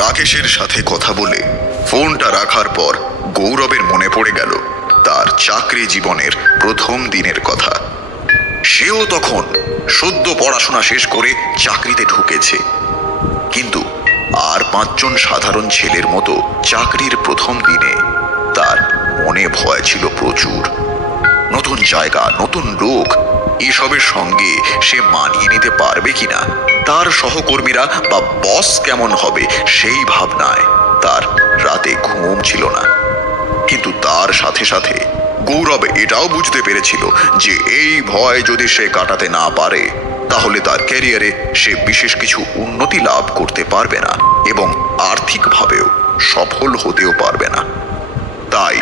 রাকেশের সাথে কথা বলে ফোনটা রাখার পর গৌরবের মনে পড়ে গেল তার চাকরি জীবনের প্রথম দিনের কথা। সেও তখন সদ্য পড়াশোনা শেষ করে চাকরিতে ঢুকেছে, কিন্তু আর 5 জন সাধারণ ছেলের মতো চাকরির প্রথম দিনে তার মনে ভয় ছিল প্রচুর। নতুন জায়গা, নতুন লোক, এসবের সঙ্গে সে মানিয়ে নিতে পারবে কিনা, তার সহকর্মীরা বা বস কেমন হবে, সেই ভাবনায় তার রাতে ঘুম ছিল না। কিন্তু তার সাথে সাথে গৌরব এটাও বুঝতে পেরেছিল যে এই ভয় যদি সে কাটাতে না পারে তাহলে তার ক্যারিয়ারে সে বিশেষ কিছু উন্নতি লাভ করতে পারবে না এবং আর্থিকভাবেও সফল হতেও পারবে না। তাই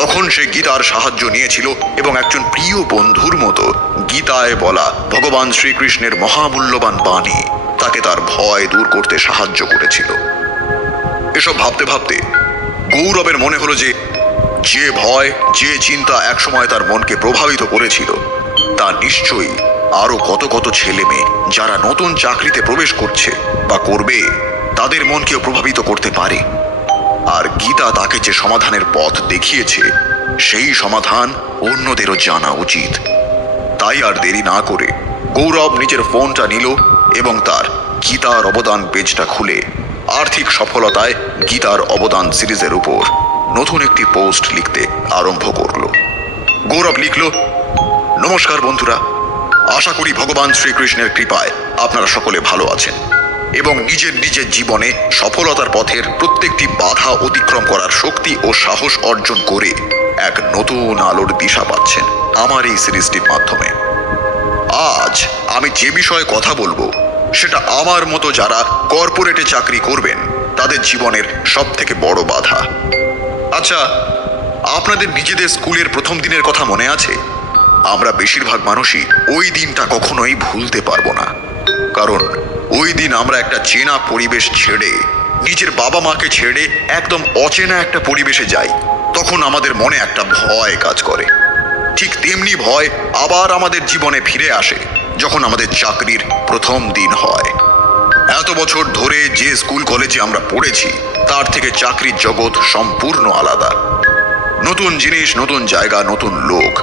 তখন সে গীতার সাহায্য নিয়েছিল এবং একজন প্রিয় বন্ধুর মতো গীতায় বলা ভগবান শ্রীকৃষ্ণের মহামূল্যবান বাণী তাকে তার ভয় দূর করতে সাহায্য করেছিল। এসব ভাবতে ভাবতে গৌরবের মনে হলো যে ভয়, যে চিন্তা একসময় তার মনকে প্রভাবিত করেছিল তা নিশ্চয়ই আরো কত কত ছেলে মেয়ে যারা নতুন চাকরিতে প্রবেশ করছে বা করবে তাদের মনকেও প্রভাবিত করতে পারে। আর গীতা তাকে যে সমাধানের পথ দেখিয়েছে সেই সমাধান অন্যদেরও জানা উচিত। তাই আর দেরি না করে গৌরব নিজের ফোনটা নিল এবং তার গীতার অবদান পেজটা খুলে আর্থিক সফলতায় গীতার অবদান সিরিজের উপর নতুন একটি পোস্ট লিখতে আরম্ভ করল। গৌরব লিখল, নমস্কার বন্ধুরা, আশা করি ভগবান শ্রীকৃষ্ণের কৃপায় আপনারা সকলে ভালো আছেন এবং নিজের নিজের জীবনে সফলতার পথের প্রত্যেকটি বাধা অতিক্রম করার শক্তি ও সাহস অর্জন করে এক নতুন আলোর দিশা পাচ্ছেন আমার এই সিরিজটির মাধ্যমে। আজ আমি যে বিষয়ে কথা বলবো সেটা আমার মতো যারা কর্পোরেটে চাকরি করবেন তাদের জীবনের সব থেকে বড় বাধা। আচ্ছা, আপনাদের নিজেদের স্কুলের প্রথম দিনের কথা মনে আছে? আমরা বেশিরভাগ মানুষই ওই দিনটা কখনোই ভুলতে পারবো না, কারণ ওই দিন আমরা একটা চেনা পরিবেশ ছেড়ে, নিজের বাবা মাকে ছেড়ে একদম অচেনা একটা পরিবেশে যাই। তখন আমাদের মনে একটা ভয় কাজ করে। ঠিক তেমনি ভয় আবার আমাদের জীবনে ফিরে আসে যখন আমাদের চাকরির প্রথম দিন হয়। এত বছর ধরে যে স্কুল কলেজে আমরা পড়েছি তার থেকে চাকরির জগৎ সম্পূর্ণ আলাদা। নতুন জিনিস, নতুন জায়গা, নতুন লোক,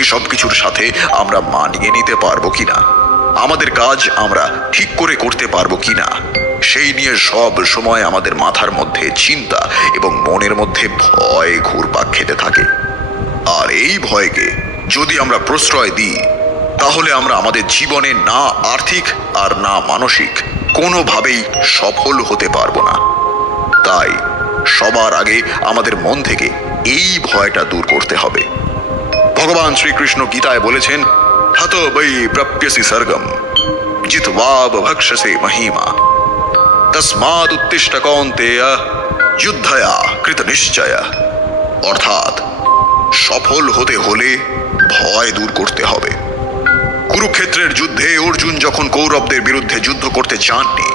এসব কিছুর সাথে আমরা মানিয়ে নিতে পারবো কিনা, আমাদের কাজ আমরা ঠিক করে করতে পারবো কিনা, সেই নিয়ে সব সময় আমাদের মাথার মধ্যে চিন্তা এবং মনের মধ্যে ভয় ঘুরপাক খেতে থাকে। আর এই ভয়কে যদি আমরা প্রশ্রয় দিই তাহলে আমরা আমাদের জীবনে না আর্থিক আর না মানসিক কোনোভাবেই সফল হতে পারবো না। তাই সবার আগে আমাদের মন থেকে এই ভয়টা দূর করতে হবে। ভগবান শ্রীকৃষ্ণ গীতায় বলেছেন, হত বৈ প্রাপ্যসি স্বর্গম জিত্বা ভক্ষসে মহিমা তস্মাদ উত্তিষ্ঠ কৌন্তেয় যুদ্ধয়া কৃত নিশ্চয়া। অর্থাৎ সফল হতে হলে ভয় দূর করতে হবে। কুরুক্ষেত্রের যুদ্ধে অর্জুন যখন কৌরবদের বিরুদ্ধে যুদ্ধ করতে চাননি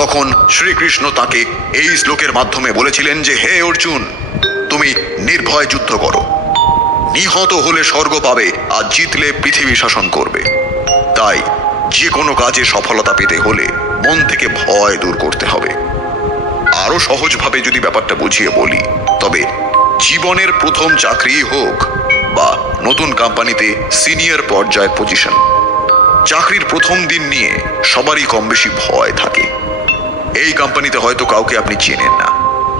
তখন শ্রীকৃষ্ণ তাকে এই শ্লোকের মাধ্যমে বলেছিলেন যে, হে অর্জুন, তুমি নির্ভয় যুদ্ধ করো, নিহত হলে স্বর্গ পাবে আর জিতলে পৃথিবী শাসন করবে। তাই যে কোনো কাজে সফলতা পেতে হলে মন থেকে ভয় দূর করতে হবে। আরো সহজভাবে যদি ব্যাপারটা বুঝিয়ে বলি, তবে জীবনের প্রথম চাকরি হোক বা নতুন কোম্পানিতে সিনিয়র পর্যায়ের পজিশন, চাকরির প্রথম দিন নিয়ে সবারই কম বেশি ভয় থাকে। এই কোম্পানিতে হয়তো কাউকে আপনি চেনেন না,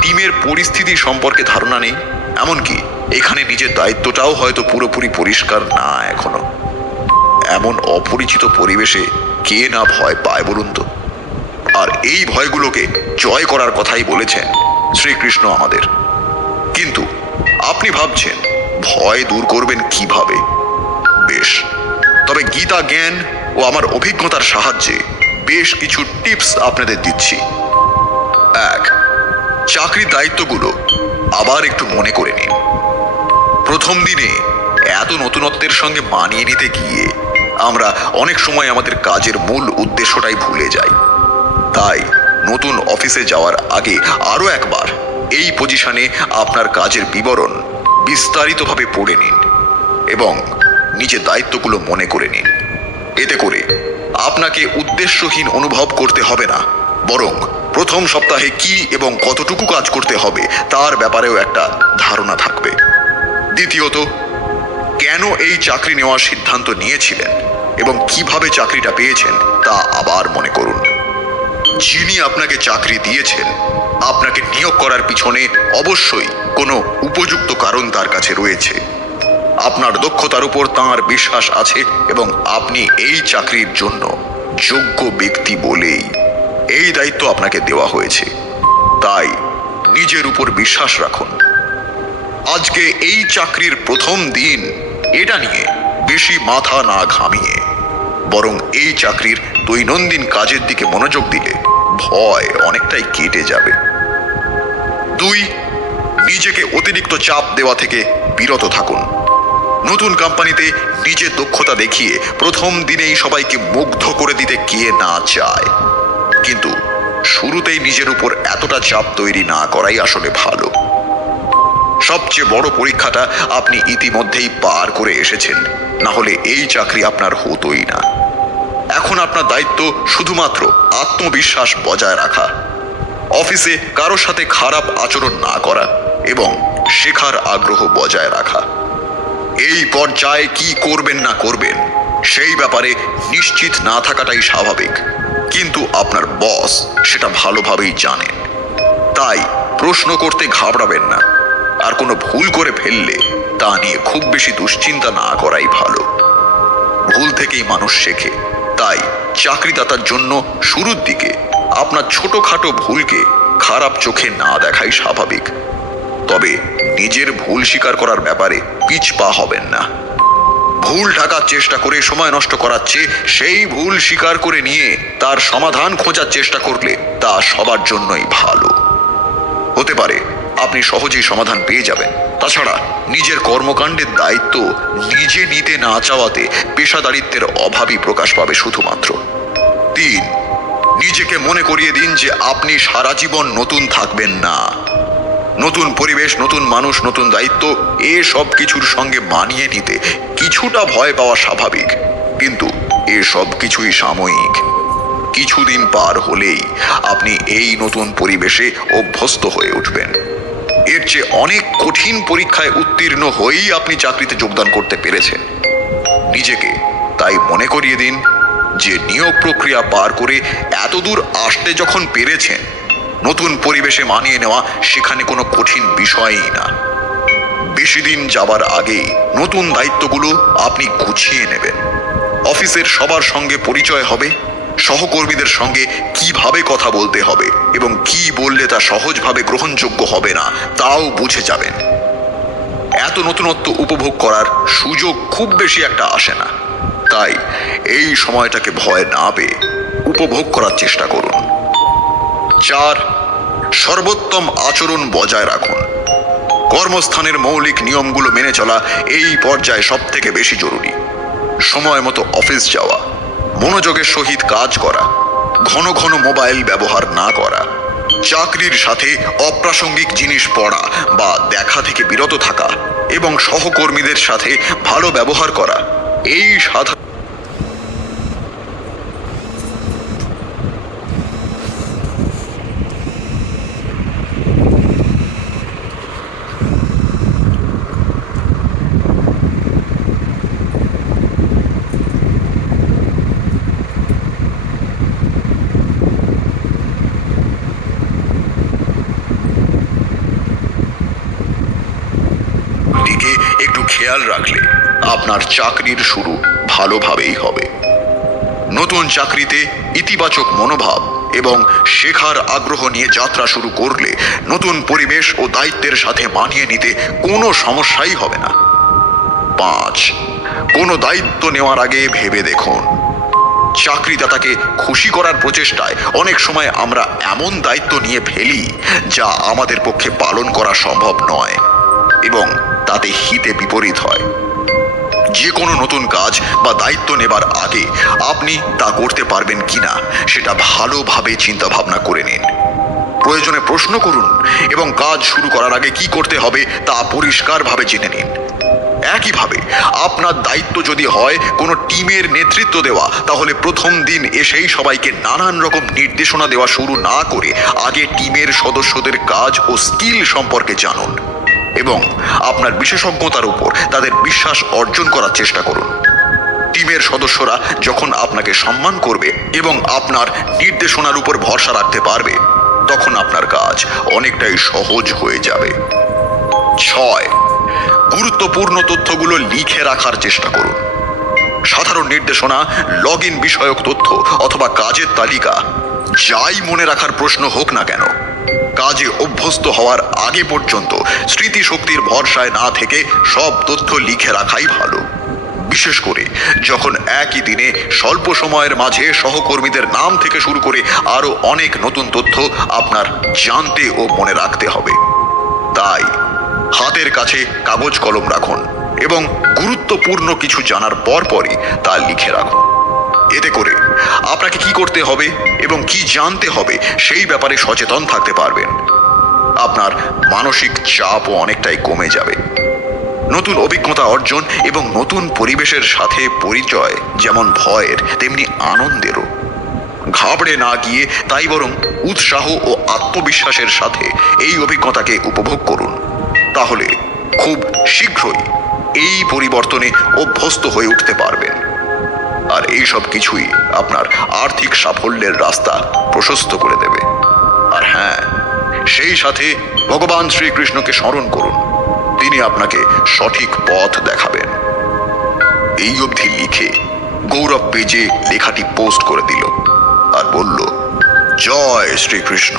টিমের পরিস্থিতি সম্পর্কে ধারণা নেই, এমনকি এখানে নিজের দায়িত্বটাও হয়তো পুরোপুরি পরিষ্কার না এখনো। এমন অপরিচিত পরিবেশে কে না ভয় পায় বলুন তো? আর এই ভয়গুলোকে জয় করার কথাই বলেছেন শ্রীকৃষ্ণ আমাদের। কিন্তু আপনি ভাবছেন ভয় দূর করবেন কিভাবে? বেশ, তবে গীতা জ্ঞান ও আমার অভিজ্ঞতার সাহায্যে বেশ কিছু টিপস আপনাদের দিচ্ছি। 1, চাকরির দায়িত্বগুলো আবার একটু মনে করে নিন। প্রথম দিনে এত নতুনত্বের সঙ্গে মানিয়ে নিতে গিয়ে আমরা অনেক সময় আমাদের কাজের মূল উদ্দেশ্যটাই ভুলে যাই। তাই নতুন অফিসে যাওয়ার আগে আরো একবার এই পজিশনে আপনার কাজের বিবরণ বিস্তারিতভাবে পড়ে নিন এবং নিজের দায়িত্বগুলো মনে করে নিন। এতে করে আপনাকে উদ্দেশ্যহীন অনুভব করতে হবে না, বরং প্রথম সপ্তাহে কি এবং কতটুকু কাজ করতে হবে তার ব্যাপারেও একটা ধারণা থাকবে। দ্বিতীয়ত, কেন এই চাকরি নেওয়ার সিদ্ধান্ত নিয়েছিলেন এবং কিভাবে চাকরিটা পেয়েছেন তা আবার মনে করুন। যিনি আপনাকে চাকরি দিয়েছেন, আপনাকে নিয়োগ করার পিছনে অবশ্যই কোনো উপযুক্ত কারণ তার কাছে রয়েছে। আপনার দক্ষতার উপর তাঁর বিশ্বাস আছে এবং আপনি এই চাকরির জন্য যোগ্য ব্যক্তি বলেই এই দায়িত্ব আপনাকে দেওয়া হয়েছে। তাই নিজের উপর বিশ্বাস রাখুন। আজকে এই চাকরির প্রথম দিন, এটা নিয়ে বেশি মাথা না ঘামিয়ে বরং এই চাকরির দৈনন্দিন কাজের দিকে মনোযোগ দিলে ভয় অনেকটাই কেটে যাবে। 2, নিজেকে অতিরিক্ত চাপ দেওয়া থেকে বিরত থাকুন। নতুন কোম্পানিতে নিজের দক্ষতা দেখিয়ে প্রথম দিনেই সবাইকে মুগ্ধ করে দিতে কে না চায়, কিন্তু শুরুতেই নিজের উপর এতটা চাপ তৈরি না করাই আসলে ভালো। সবচেয়ে বড় পরীক্ষাটা আপনি ইতিমধ্যেই পার করে এসেছেন, না হলে এই চাকরি আপনার হতোই না। এখন আপনার দায়িত্ব শুধুমাত্র আত্মবিশ্বাস বজায় রাখা, অফিসে কারোর সাথে খারাপ আচরণ না করা এবং শেখার আগ্রহ বজায় রাখা। এই পর্যায়ে কি করবেন না করবেন সেই ব্যাপারে নিশ্চিত না থাকাটাই স্বাভাবিক, কিন্তু আপনার বস সেটা ভালোভাবেই জানেন। তাই প্রশ্ন করতে ঘাবড়াবেন না, আর কোনো ভুল করে ফেললে তা নিয়ে খুব বেশি দুশ্চিন্তা না করাই ভালো। ভুল থেকেই মানুষ শেখে, তাই চাকরিদাতার জন্য শুরুর দিকে আপনার ছোটখাটো ভুলকে খারাপ চোখে না দেখাই স্বাভাবিক। তবে নিজের ভুল স্বীকার করার ব্যাপারে পিছপা হবেন না। ভুল ঢাকার চেষ্টা করে সময় নষ্ট করার চেয়ে সেই ভুল স্বীকার করে নিয়ে তার সমাধান খোঁজার চেষ্টা করলে তা সবার জন্যই ভালো। হতে পারে আপনি সহজেই সমাধান পেয়ে যাবেন। তাছাড়া নিজের কর্মকাণ্ডের দায়িত্ব নিজে নিতে না চাওয়াতে পেশাদারিত্বের অভাবই প্রকাশ পাবে শুধুমাত্র। 3, নিজেকে মনে করিয়ে দিন যে আপনি সারা জীবন নতুন থাকবেন না। নতুন পরিবেশ, নতুন মানুষ, নতুন দায়িত্ব, সব কিছুর সঙ্গে মানিয়ে নিতে কিছুটা ভয় পাওয়া স্বাভাবিক, কিন্তু সব কিছুই সাময়িক। কিছুদিন পার হলেই আপনি এই নতুন পরিবেশে অভ্যস্ত হয়ে উঠবেন। এর চেয়ে অনেক কঠিন পরীক্ষায় উত্তীর্ণ হয়েই আপনি চাকরিতে যোগদান করতে পেরেছেন। নিজেকে তাই মনে করিয়ে দিন যে নিয়োগ প্রক্রিয়া পার করে এতদূর আসতে যখন পেরেছেন, নতুন পরিবেশে মানিয়ে নেওয়া সেখানে কোনো কঠিন বিষয়ই না। বেশি দিন যাবার আগেই নতুন দায়িত্বগুলো আপনি গুছিয়ে নেবেন। অফিসের সবার সঙ্গে পরিচয় হবে, সহকর্মীদের সঙ্গে কিভাবে কথা বলতে হবে এবং কি বললে তা সহজভাবে গ্রহণযোগ্য হবে না তাও বুঝে যাবেন। এত নতুনত্ব উপভোগ করার সুযোগ খুব বেশি একটা আসে না, তাই এই সময়টাকে ভয় না পেয়ে উপভোগ করার চেষ্টা করুন। 4, সর্বোত্তম আচরণ বজায় রাখুন। কর্মস্থানের মৌলিক নিয়মগুলো মেনে চলা এই পর্যায়ে সব থেকে বেশি জরুরি। সময় মতো অফিস যাওয়া, মনোযোগের সহিত কাজ করা, ঘন ঘন মোবাইল ব্যবহার না করা, চাকরির সাথে অপ্রাসঙ্গিক জিনিস পড়া বা দেখা থেকে বিরত থাকা এবং সহকর্মীদের সাথে ভালো ব্যবহার করা, এই সাধারণ দিকে একটু খেয়াল রাখলে আপনার চাকরির শুরু ভালোভাবেই হবে। নতুন চাকরিতে ইতিবাচক মনোভাব এবং শেখার আগ্রহ নিয়ে যাত্রা শুরু করলে নতুন পরিবেশ ও দায়িত্বের সাথে মানিয়ে নিতে কোনো সমস্যাই হবে না। 5, কোনো দায়িত্ব নেওয়ার আগে ভেবে দেখুন। চাকরিদাতাকে খুশি করার প্রচেষ্টায় অনেক সময় আমরা এমন দায়িত্ব নিয়ে ফেলি যা আমাদের পক্ষে পালন করা সম্ভব নয় এবং তাতে হিতে বিপরীত হয়। যে কোনো নতুন কাজ বা দায়িত্ব নেবার আগে আপনি তা করতে পারবেন কিনা সেটা ভালোভাবে চিন্তা ভাবনা করে নিন। প্রয়োজনে প্রশ্ন করুন এবং কাজ শুরু করার আগে কি করতে হবে তা পরিষ্কারভাবে জেনে নিন। একইভাবে আপনার দায়িত্ব যদি হয় কোনো টিমের নেতৃত্ব দেওয়া, তাহলে প্রথম দিন এসেই সবাইকে নানান রকম নির্দেশনা দেওয়া শুরু না করে আগে টিমের সদস্যদের কাজ ও স্কিল সম্পর্কে জানুন এবং আপনার বিশেষজ্ঞতার উপর তাদের বিশ্বাস অর্জন করার চেষ্টা করুন। টিমের সদস্যরা যখন আপনাকে সম্মান করবে এবং আপনার নির্দেশনার উপর ভরসা রাখতে পারবে, তখন আপনার কাজ অনেকটাই সহজ হয়ে যাবে। 6, গুরুত্বপূর্ণ তথ্যগুলো লিখে রাখার চেষ্টা করুন। সাধারণ নির্দেশনা, লগ ইন বিষয়ক তথ্য অথবা কাজের তালিকা, যাই মনে রাখার প্রশ্ন হোক না কেন, কাজে অভ্যস্ত হওয়ার আগে পর্যন্ত স্মৃতিশক্তির ভরসায় না থেকে সব তথ্য লিখে রাখাই ভালো। বিশেষ করে যখন একই দিনে স্বল্প সময়ের মাঝে সহকর্মীদের নাম থেকে শুরু করে আরো অনেক নতুন তথ্য আপনার জানতে ও মনে রাখতে হবে। তাই হাতের কাছে কাগজ কলম রাখুন এবং গুরুত্বপূর্ণ কিছু জানার পরই তা লিখে রাখুন। এতে করে আপনাকে কি করতে হবে এবং কি জানতে হবে সেই ব্যাপারে সচেতন থাকতে পারবেন। আপনার মানসিক চাপও অনেকটাই কমে যাবে। নতুন অভিজ্ঞতা অর্জন এবং নতুন পরিবেশের সাথে পরিচয় যেমন ভয়ের তেমনি আনন্দেরও। ঘাবড়ে না গিয়ে তাই বরং উৎসাহ ও আত্মবিশ্বাসের সাথে এই অভিজ্ঞতাকে উপভোগ করুন। তাহলে খুব শীঘ্রই এই পরিবর্তনে অভ্যস্ত হয়ে উঠতে পারবেন। আর এই সব কিছুই আপনার আর্থিক সাফল্যের রাস্তা প্রশস্ত করে দেবে। আর হ্যাঁ, সেই সাথে ভগবান শ্রীকৃষ্ণকে স্মরণ করুন, তিনি আপনাকে সঠিক পথ দেখাবেন। এই অবধি লিখে গৌরব পেজে লেখাটি পোস্ট করে দিল আর বলল, জয় শ্রীকৃষ্ণ।